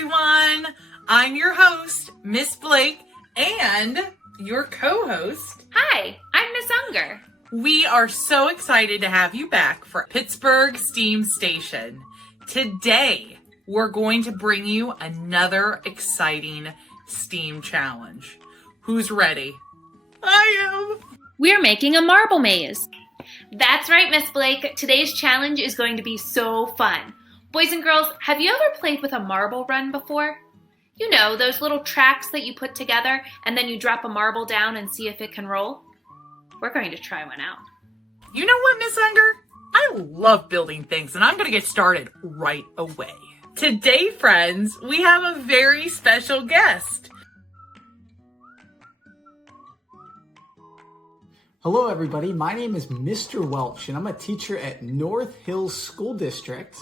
everyone. I'm your host, Miss Blake, and your co-host. Hi, I'm Miss Unger. We are so excited to have you back for Pittsburgh Steam Station. Today, we're going to bring you another exciting STEAM challenge. Who's ready? I am. We're making a marble maze. That's right, Miss Blake. Today's challenge is going to be so fun. Boys and girls, have you ever played with a marble run before? You know, those little tracks that you put together and then you drop a marble down and see if it can roll? We're going to try one out. You know what, Miss Unger? I love building things, and I'm going to get started right away. Today, friends, we have a very special guest. Hello everybody, my name is Mr. Welch and I'm a teacher at North Hills School District,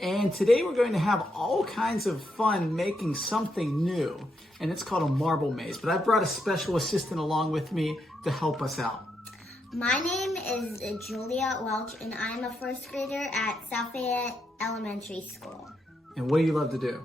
and today we're going to have all kinds of fun making something new, and it's called a marble maze, but I brought a special assistant along with me to help us out. My name is Julia Welch and I'm a first grader at South Fayette Elementary School. And what do you love to do?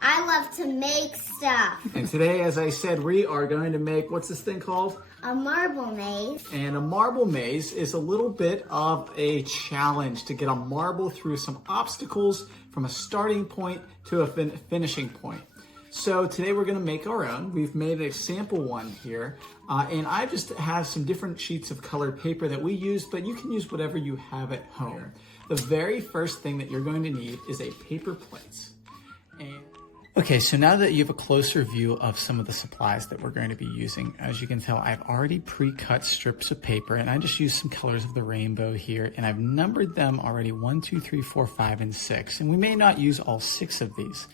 I love to make stuff. And today, as I said, we are going to make, what's this thing called? A marble maze. And a marble maze is a little bit of a challenge to get a marble through some obstacles from a starting point to a finishing point. So today we're going to make our own. We've made a sample one here. And I just have some different sheets of colored paper that we use, but you can use whatever you have at home. The very first thing that you're going to need is a paper plate. Okay, so now that you have a closer view of some of the supplies that we're going to be using, as you can tell, I've already pre-cut strips of paper, and I just used some colors of the rainbow here, and I've numbered them already 1, 2, 3, 4, 5, and 6, and we may not use all 6 of these.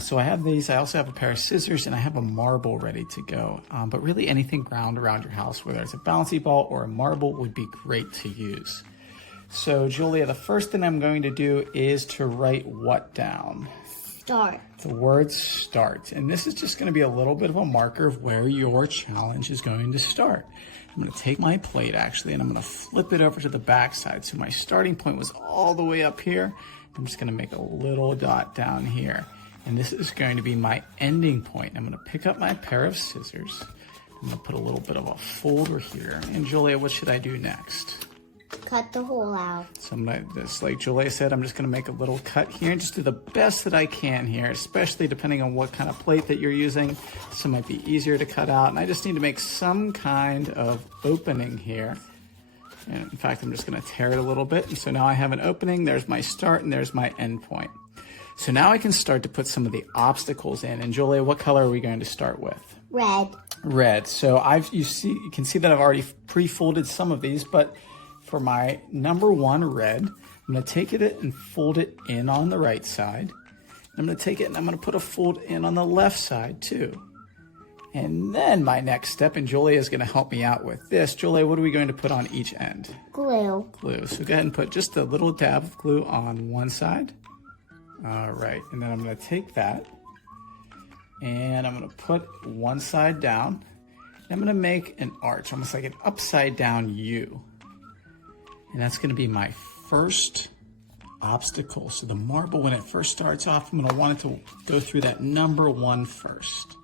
So I have these. I also have a pair of scissors, and I have a marble ready to go, but really anything round around your house, whether it's a bouncy ball or a marble, would be great to use. So Julia, the first thing I'm going to do is to write what down? Start. The word start. And this is just going to be a little bit of a marker of where your challenge is going to start. I'm going to take my plate actually, and I'm going to flip it over to the back side. So my starting point was all the way up here. I'm just going to make a little dot down here. And this is going to be my ending point. I'm going to pick up my pair of scissors. I'm going to put a little bit of a folder here. And Julia, what should I do next? Cut the hole out. So I'm going to, just like Julia said, I'm just going to make a little cut here and just do the best that I can here, especially depending on what kind of plate that you're using. Some might be easier to cut out. And I just need to make some kind of opening here. And in fact, I'm just going to tear it a little bit. And so now I have an opening. There's my start and there's my end point. So now I can start to put some of the obstacles in. And Julia, what color are we going to start with? Red. Red. So you can see that I've already pre-folded some of these, but for my number 1 red, I'm going to take it and fold it in on the right side. I'm going to take it and I'm going to put a fold in on the left side too. And then my next step, and Julia is going to help me out with this. Julia, what are we going to put on each end? Glue. Glue. So go ahead and put just a little dab of glue on one side. All right. And then I'm going to take that and I'm going to put one side down. I'm going to make an arch, almost like an upside down U. And that's going to be my first obstacle. So the marble, when it first starts off, I'm going to want it to go through that number 1 first.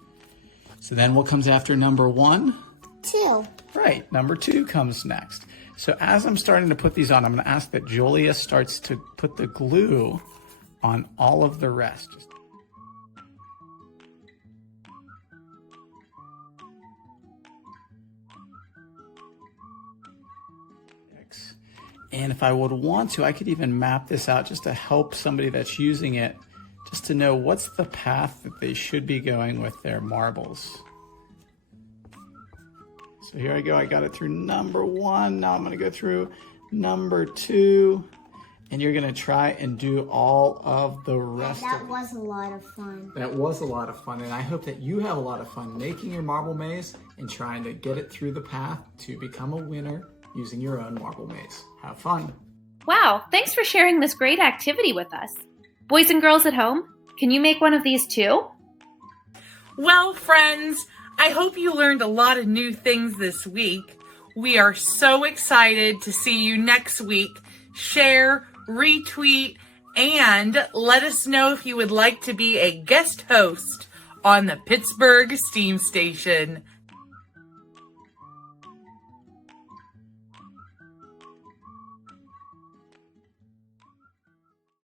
So then what comes after number 1? 2. Right, number 2 comes next. So as I'm starting to put these on, I'm going to ask that Julia starts to put the glue on all of the rest. And if I would want to, I could even map this out just to help somebody that's using it, just to know what's the path that they should be going with their marbles. So here I go. I got it through number 1. Now I'm going to go through number 2. And you're going to try and do all of the rest of it. That was a lot of fun. That was a lot of fun. And I hope that you have a lot of fun making your marble maze and trying to get it through the path to become a winner using your own marble maze. Have fun. Wow, thanks for sharing this great activity with us. Boys and girls at home, can you make one of these too? Well, friends, I hope you learned a lot of new things this week. We are so excited to see you next week. Share, retweet, And let us know if you would like to be a guest host on the Pittsburgh Steam Station